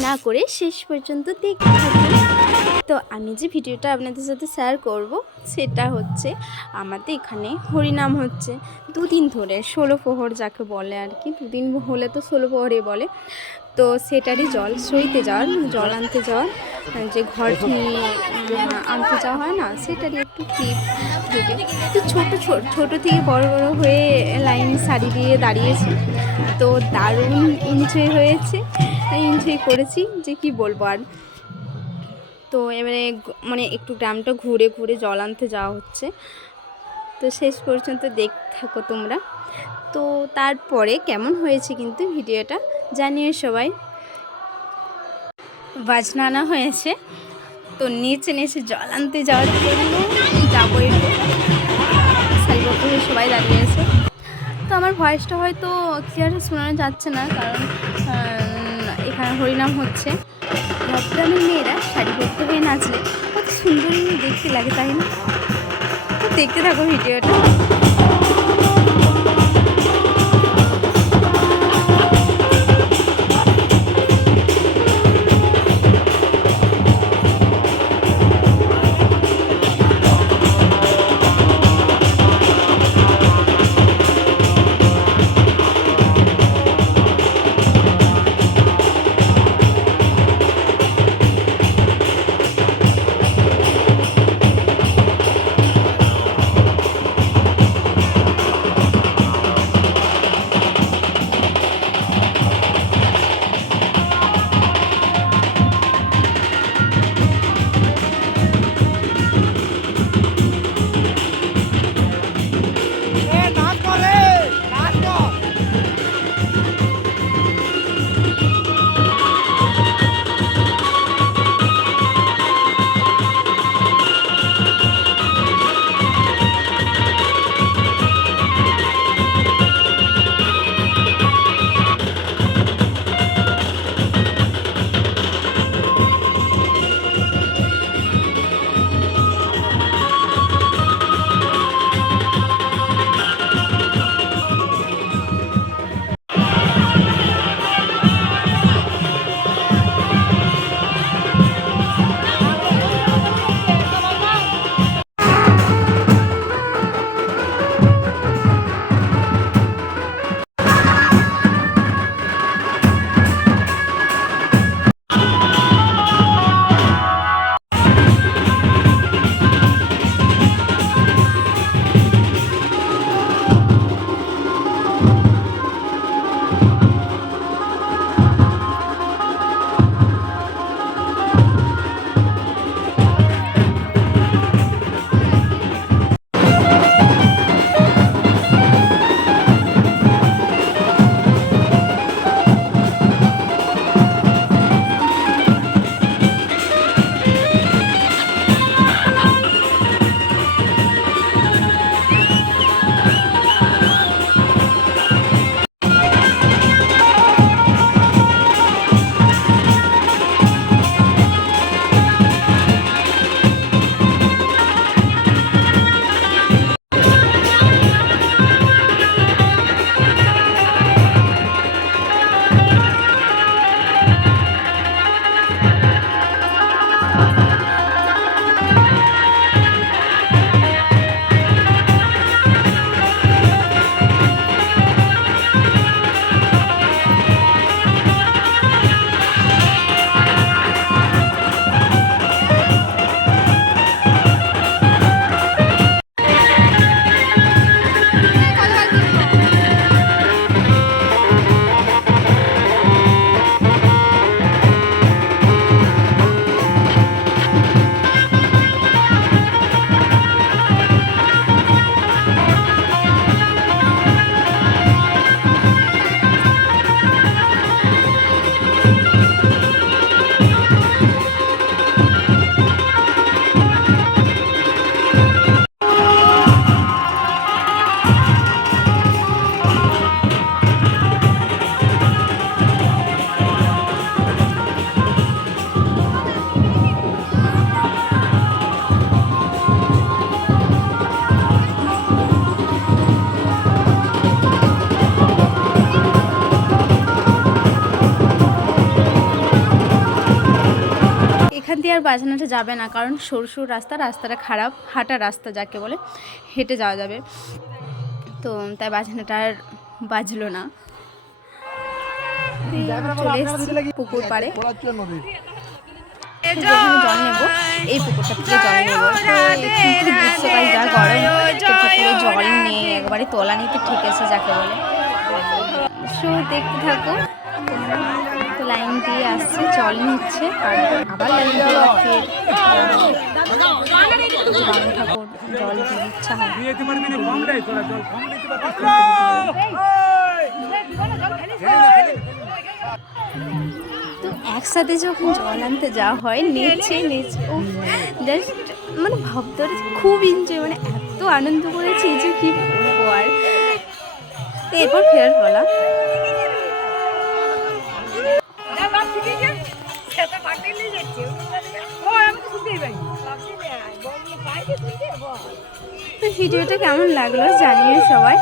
না করে শেষ পর্যন্ত দেখতে থাকুন। তো আমি যে ভিডিওটা আপনাদের সাথে শেয়ার করব সেটা হচ্ছে আমাদের এখানে হরিনাম হচ্ছে 2 দিন ধরে, 16 প্রহর যাকে বলে আর কি। 2 দিন হলে তো 16 প্রহরই বলে। তো সেটারই জল সইতে যাওয়ার, জল আনতে যাওয়ার, যে ঘর নিয়ে আনতে যাওয়া হয় না, সেটারই একটু ক্লিপ ভিডিও। তো ছোট থেকে বড় হয়ে লাইন সারি দিয়ে দাঁড়িয়েছি। তো দারুণ এনজয় হয়েছে, এনজয় করেছি যে কি বলবো আর। তো এবারে মানে একটু গ্রামটা ঘুরে ঘুরে জল আনতে যাওয়া হচ্ছে। তো শেষ পর্যন্ত দেখতে থাকো তোমরা। তো তারপরে কেমন হয়েছে কিন্তু ভিডিওটা জানিয়ে সবাই। বাজনা আনা হয়েছে, তো নিচে জল আনতে যাওয়ার জন্য যাবো, একটু সারিবদ্ধ হয়ে সবাই দাঁড়িয়েছে। তো আমার ভয়েসটা হয়তো ক্লিয়ার শোনানো যাচ্ছে না, কারণ এখানে হরিনাম হচ্ছে। গ্রামের মেয়েরা সারিবদ্ধ হয়ে নাচলে কত সুন্দরই দেখতে লাগে, তাই না? তো দেখতে থাকো ভিডিওটা। এখান দিয়ে আর বাজনাটা যাবে না, কারণ সরু সরু রাস্তাটা খারাপ, হাঁটা রাস্তা যাকে বলে, হেঁটে যাওয়া যাবে। তো তাই বাজনাটা আর বাজলো না। চলে এসেছি পুকুর পাড়ে, জল নেবো, এই পুকুরটা থেকে জল নেবো। তো কিন্তু গ্রীষ্মকাল যা গরম, তো পুকুরে জল নেই, একবারে তলা নিতে ঠেকেছে যাকে বলে। সো দেখতে থাকো। তো লাইন দিয়ে আসছে, জল নিচ্ছে, আর আবার লাইন দিয়ে ফের ঠাকুর জল দিয়ে ইচ্ছা হয়। তো একসাথে যখন জল আনতে যাওয়া হয়, নেচে ও জাস্ট মানে ভাবতে পারি খুব এনজয়, মানে এত আনন্দ করেছি যে কি বলবো। আর তো এরপর ফেরার বলা, তো ভিডিওটা কেমন লাগলো জানিও সবাই।